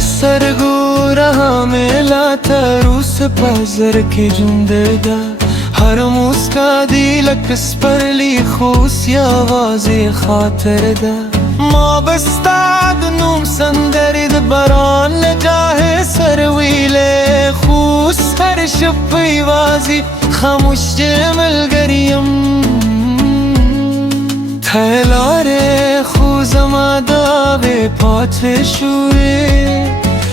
सरगुरा मेला तरूस पजर के जुंदेदा हर मुस्का दिलक स्परली खूस या आवाज़े खातर दा माँ बस्ताद नूम संदरिद बरान लजाहे सरवीले खूस हर शप्पी वाजी खामुश जमल गरियम थैलारे खूज़मा दावे पाथे शूरे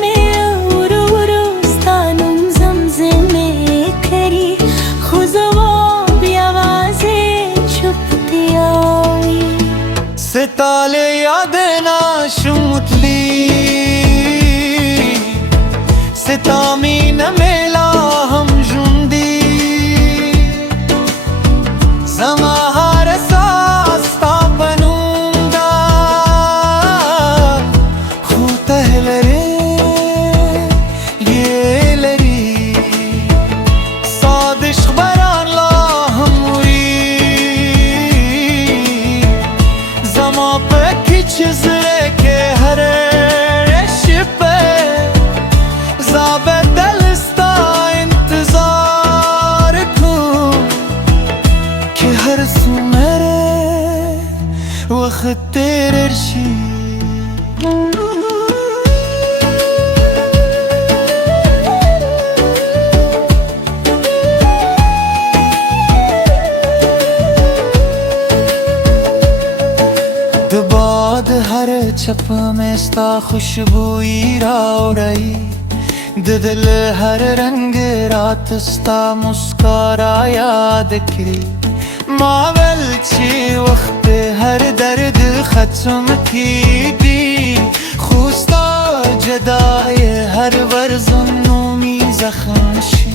में उरुस्तानुम ज़मज़मे करी खुज़वाब आवाज़े छुपती आई सिताले यादना शुमतली सितामी न मेला हम जुंदी समाहार सास्ता बनूंगा चुज़रे के हर शिपे ज़ाबदलस्ता इंतज़ार को कि हर सुमेरे वक्त तेरे रशी बाद हर छप में स्ता खुशबुई राव रही दिल हर रंग रात स्ता मुस्कारा याद करी मावल ची वक्त हर दर्द खत्म की दी खुस्ता जदाए हर वर्ज़ुन्नु मी ज़ख्म शी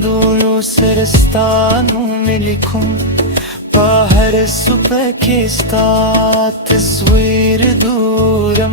दूरों से रास्ता नूं मिलिखूं बाहर सुबह के तस्वीर दूरम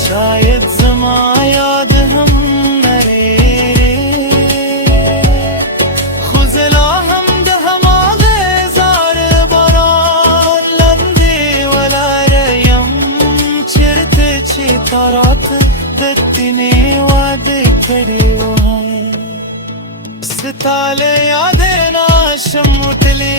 शायद ज़मा याद हम नरे खुजला हम दहमागे जार बरान लंदे वला रयम चिरते चितारात दत्तिने वादे करे हैं सिताले यादे नाशम उतले